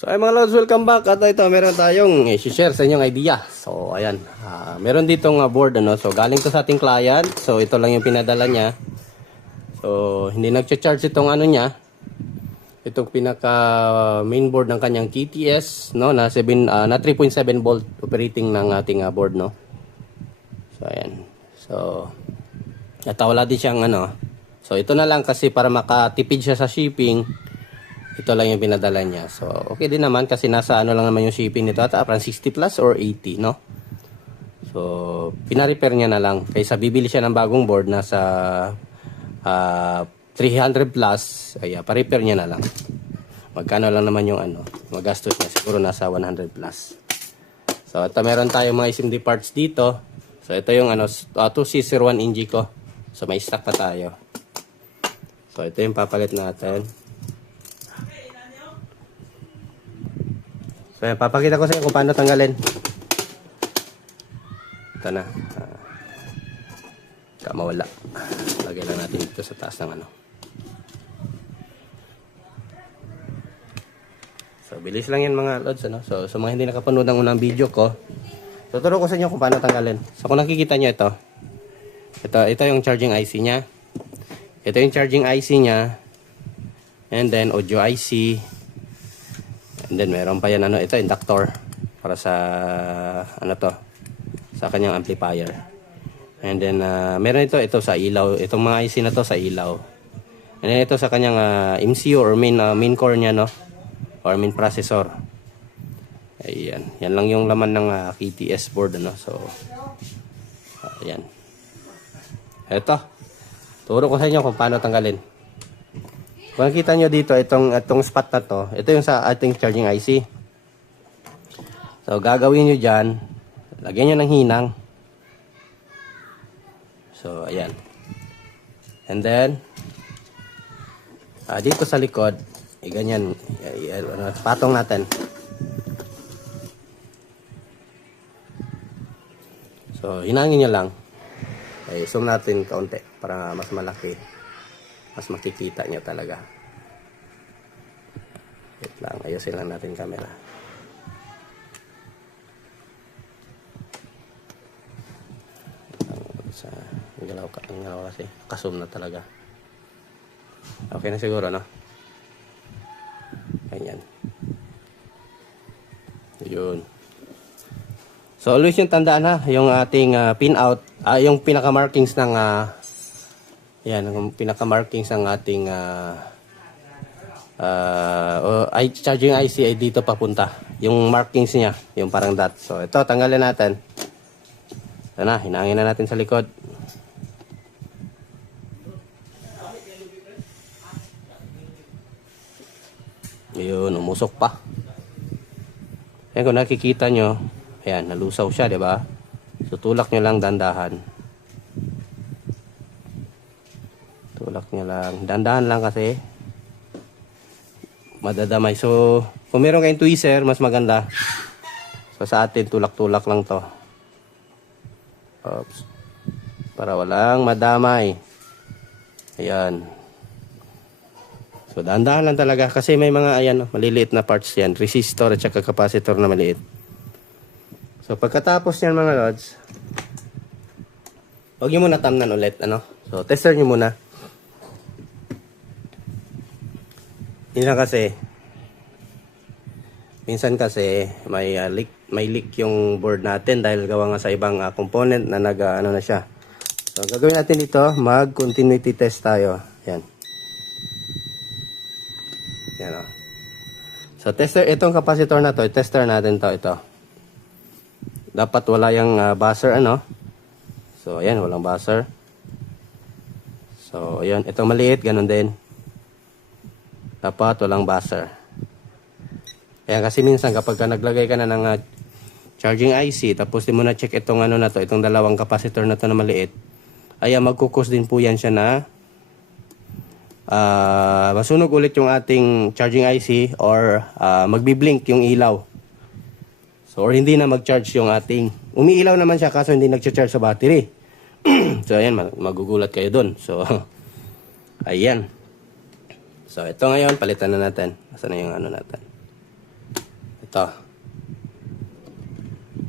So ay mga lods, welcome back. At ito, meron tayong i-share sa inyong idea. So ayan, meron ditong board ano. So galing to sa ating client. So ito lang yung pinadala niya. So hindi nagcha-charge itong ano niya. Itong pinaka main board ng kanyang TTS no na 3.7 volt operating ng ating board no. So ayan. So at wala din siyang ano. So ito na lang kasi para makatipid siya sa shipping. Ito lang yung pinadala niya. So, okay din naman kasi nasa ano lang naman yung shipping nito. At around 60 plus or 80, no? So, pina-repair niya na lang. Kaysa bibili siya ng bagong board nasa 300 plus. Ay, pa-repair niya na lang. Magkano lang naman yung ano, magastos niya. Siguro nasa 100 plus. So, ito meron tayong mga SMD parts dito. So, ito yung ano, 2C01 NG ko. So, may stock pa tayo. So, ito yung papalit natin. So, papakita ko sa inyo kung paano tanggalin. Ito na. Mawala. Lagay lang natin dito sa taas ng ano. So, bilis lang yan mga lods. Ano? So, sa mga hindi nakapanood ng unang video ko, tuturo ko sa inyo kung paano tanggalin. So, kung nakikita nyo ito. Ito yung charging IC niya. Ito yung charging IC niya. And then, audio IC. And then meron pa yan ano, ito inductor para sa ano to, sa kanyang amplifier. And then meron ito sa ilaw, itong mga IC na to sa ilaw. And then ito sa kanyang MCU or main core niya no, or main processor. Ayan, yan lang yung laman ng KTS board ano. So ayan. Ito. Turo ko sa inyo kung paano tanggalin. Kung nakita nyo dito, itong spot na to, ito yung sa ating charging IC. So, gagawin nyo dyan, lagyan nyo ng hinang. So, ayan. And then, dito sa likod, ganyan, patong natin. So, hinangin nyo lang. Zoom natin kaunti para mas malaki. Mas makikita nyo talaga. Wait lang, ayusin lang natin camera. Ang galaw kasi kasum na talaga. Okay na siguro no? Ganyan. Yun. So always yung tandaan ha, yung ating pin out, yung pinaka markings ng yan, ang pinaka-markings ng ating charging IC ay dito papunta. Yung markings niya, yung parang dot. So, ito, tanggalin natin. Ito na, hinangin na natin sa likod. Ayun, umusok pa. Ayan, kung nakikita nyo, ayan, nalusaw siya, diba? So, tulak nyo lang dandahan. Tulak nyo lang. Dandahan lang kasi madadamay. So, kung meron kayong tweezer, mas maganda. So, sa atin, tulak-tulak lang to. Oops. Para walang madamay. Ayan. So, dandahan lang talaga. Kasi may mga, ayan, maliliit na parts yan. Resistor at saka capacitor na maliit. So, pagkatapos yan mga lods, huwag nyo muna tamnan ulit. Ano? So, tester nyo muna. Minsan kasi may leak yung board natin dahil gawa nga sa ibang component na ano na siya. So gagawin natin dito, mag-continuity test tayo. Yan. Yan oh. So tester, itong capacitor na to, tester natin to ito. Dapat wala yung buzzer ano. So ayan, walang buzzer. So ayan, itong maliit ganun din. Dapat walang buzzer. Kaya kasi minsan kapag naglagay ka na ng charging IC, tapos di mo na check itong ano na to, itong dalawang capacitor na to na maliit, ay magkukos din po yan siya na masunog ulit yung ating charging IC or magbi-blink yung ilaw. So or hindi na mag-charge yung ating, umiilaw naman siya kaso hindi nag-charge sa battery. So ayan, magugulat kayo dun. So ayan. So, ito ngayon, palitan na natin. Nasaan na yung ano natin? Ito.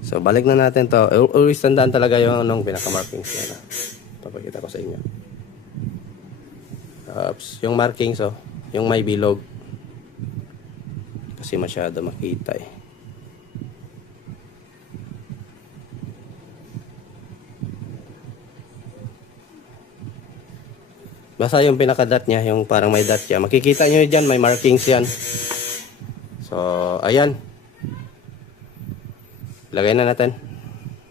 So, balik na natin to. Always tandaan talaga yung anong pinaka-markings niya. Papakita ko sa inyo. Yung markings, oh. Yung may bilog. Kasi masyado makita eh. Basta yung pinaka-dot niya, yung parang may dot siya. Makikita nyo dyan, may markings yan. So, ayan. Lagay na natin.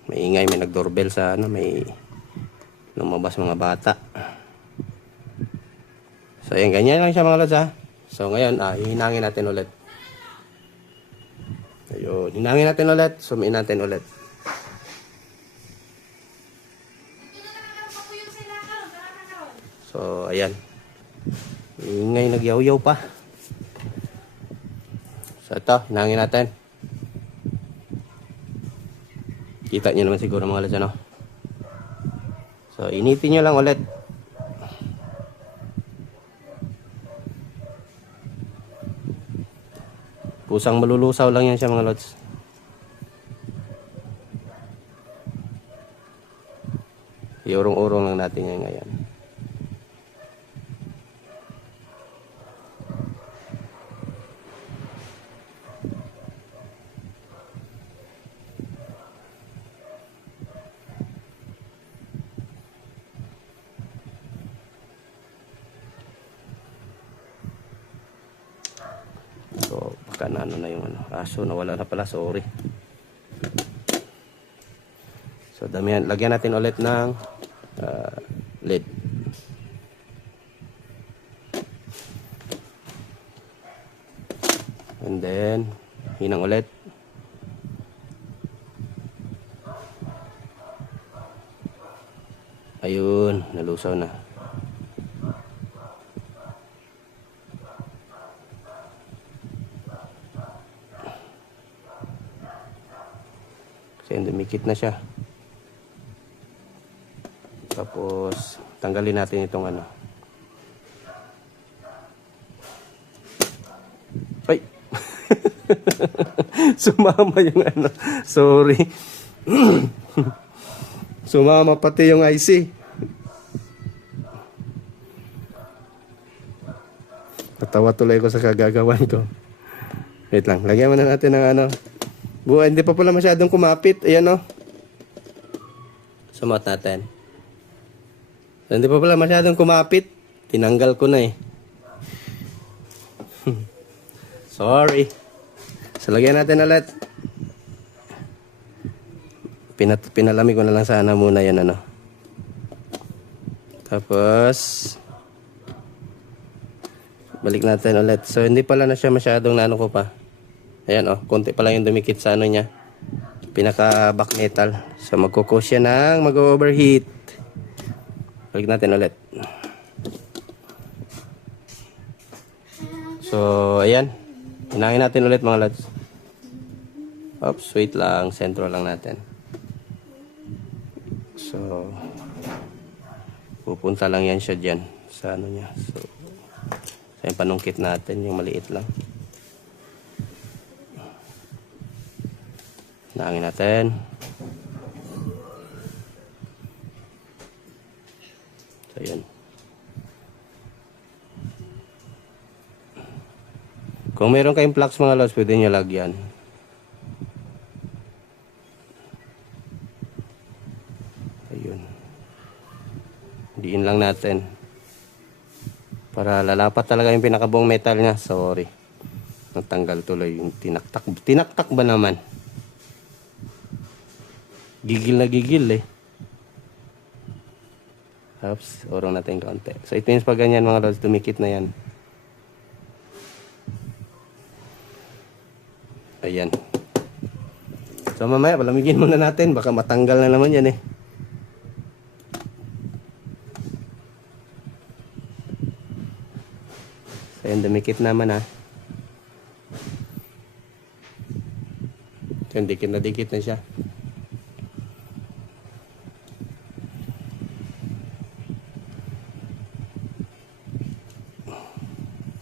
May ingay, may nag-doorbell sa ano, may lumabas mga bata. So, ayan, ganyan lang siya mga lods ha. So, ngayon, hihinangin natin ulit. Ayun, hinangin natin ulit, zoom in natin ulit. So, ayan. Ingay, nagyaw-yaw pa. So, ito, hinangin natin. Kita nyo naman siguro mga lods, ano? So, initin nyo lang ulit. Pusang malulusaw lang yan siya mga lods. Iurong-urong lang natin yan ngayon. So, baka na ano na yung ano. So nawala na pala, sorry. So, damihan. Lagyan natin ulit ng lid. And then, hinang ulit. Ayun, nalusaw na. Kasi dumikit na siya. Tapos tanggalin natin itong ano. Ay. Sumama yung ano. Sorry. Sumama pati yung IC. Natawa tuloy ko sa kagagawan ko. Wait lang. Lagyan muna natin ng ano. Hindi pa pala masyadong kumapit. Ayan o. Sumat natin. Hindi pa pala masyadong kumapit. Tinanggal ko na eh. Sorry. So, lagyan natin ulit. Pinalamig ko na lang sana muna yan ano. Tapos, balik natin ulit. So, hindi pala na siya masyadong naano ko pa. Ayan oh, konti pa lang yung dumikit sa ano niya. Pinaka back metal. So magkukos siya ng mag-overheat. Balik natin ulit. So ayan. Hinangin natin ulit mga lads. Oops, wait lang. Sentro lang natin. So pupunta lang yan siya dyan. Sa ano niya. So yung panungkit natin, yung maliit lang. Hinangin natin. So, yun. Kung meron kayong plugs mga lods, pwede nyo lagyan. Ayun. Diin lang natin. Para lalapat talaga yung pinakabuong metal niya. Sorry. Natanggal tuloy yung tinaktak. Tinaktak ba naman? Gigil na gigil eh. Oops, urong natin konti. So, ito yung pag ganyan mga lods, dumikit na yan. Ayan. So, mamaya, palamigin muna natin. Baka matanggal na naman yan eh. So, ayan, dumikit naman ha. So, dikit na siya.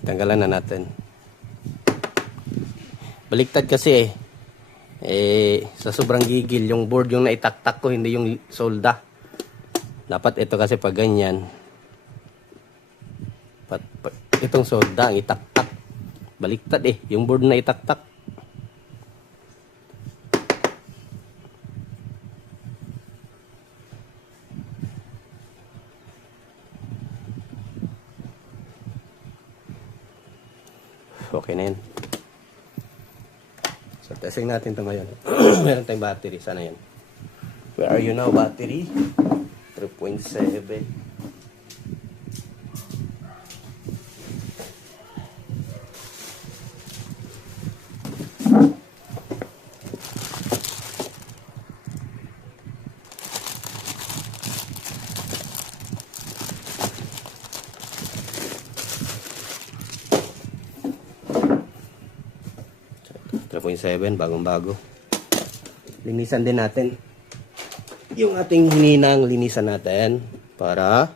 Tanggalan na natin. Baliktad kasi sa sobrang gigil, yung board yung naitaktak ko, hindi yung solda. Dapat ito kasi pag ganyan, itong solda ang itaktak. Baliktad yung board na itaktak. Okay na yan. So, testing natin ito ngayon. Meron tayong battery. Sana yan. Where are you now, battery? 3.7. Bagong-bago. Linisan din natin yung ating hininang, linisan natin para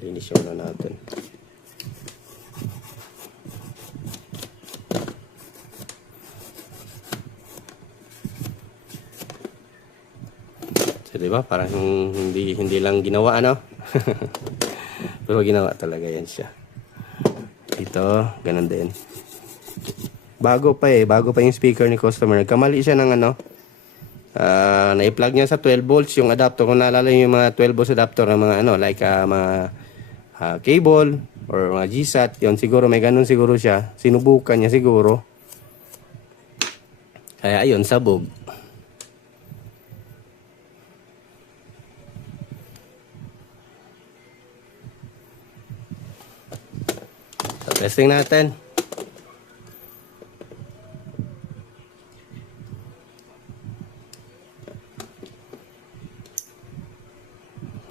linis yung natin. So, diba? Parang hindi lang ginawa, ano? Pero ginawa talaga yan siya. Ito, ganun din. Bago pa yung speaker ni customer. Nagkamali siya ng na-plug niya sa 12 volts yung adapter. Kung naalala yung mga 12 volts adapter ng mga like mga cable or mga GSAT, yun siguro may ganun siguro siya. Sinubukan niya siguro. Kaya ayun, sabog. So, testing natin.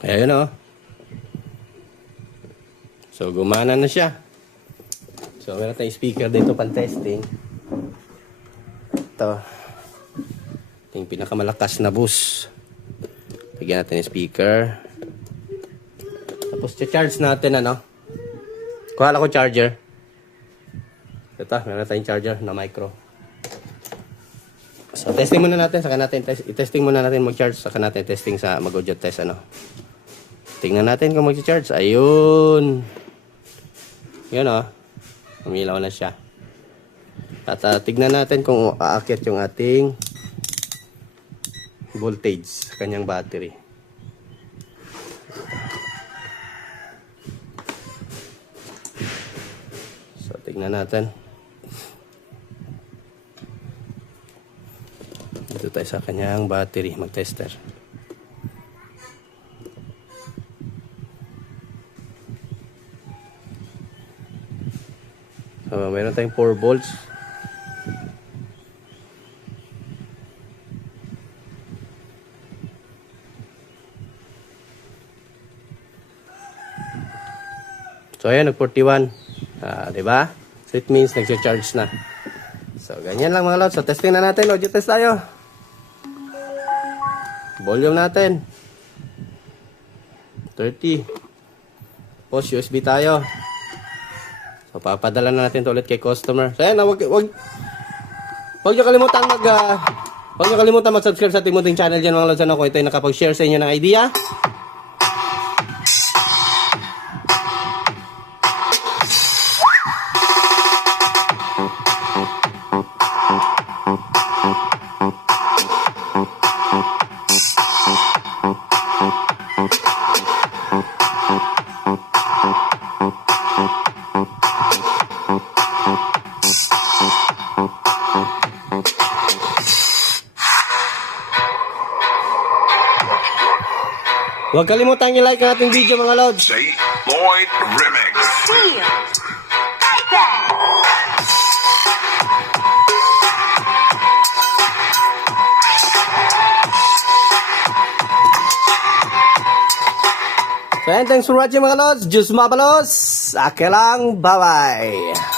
Ayun So, gumana na siya. So, meron tayong speaker dito pang testing. Ito. Ito yung pinakamalakas na boost. Lagyan natin yung speaker. Tapos, charge natin, kuha ko charger. Ito, meron tayong charger na micro. So, testing muna natin. Saka natin, i-testing muna natin mag-charge. Saka natin testing sa mag-audio test, Tingnan natin kung mag-charge. Ayun. Yun, umilaw na siya. At tignan natin kung aakyat yung ating voltage sa kanyang battery. So, tignan natin. Dito tayo sa kanyang battery. Mag-tester. So, meron tayong 4 volts. So, ayan, nag-41. Diba? So, it means nag-charge na. So, ganyan lang mga lods. So, testing na natin. Audio test tayo. Volume natin. 30. Post USB tayo. So, papadala na natin ito ulit kay customer. So, ayan, wag niyo kalimutan mag-subscribe sa ating munting channel dyan mga lods. Kung ito ay nakapag-share sa inyo ng idea. Huwag kalimutan i-like ang ating video mga lods. Point Remix. So, and thanks for watching mga lods. Diyos mabalos. Ake lang. Bye-bye.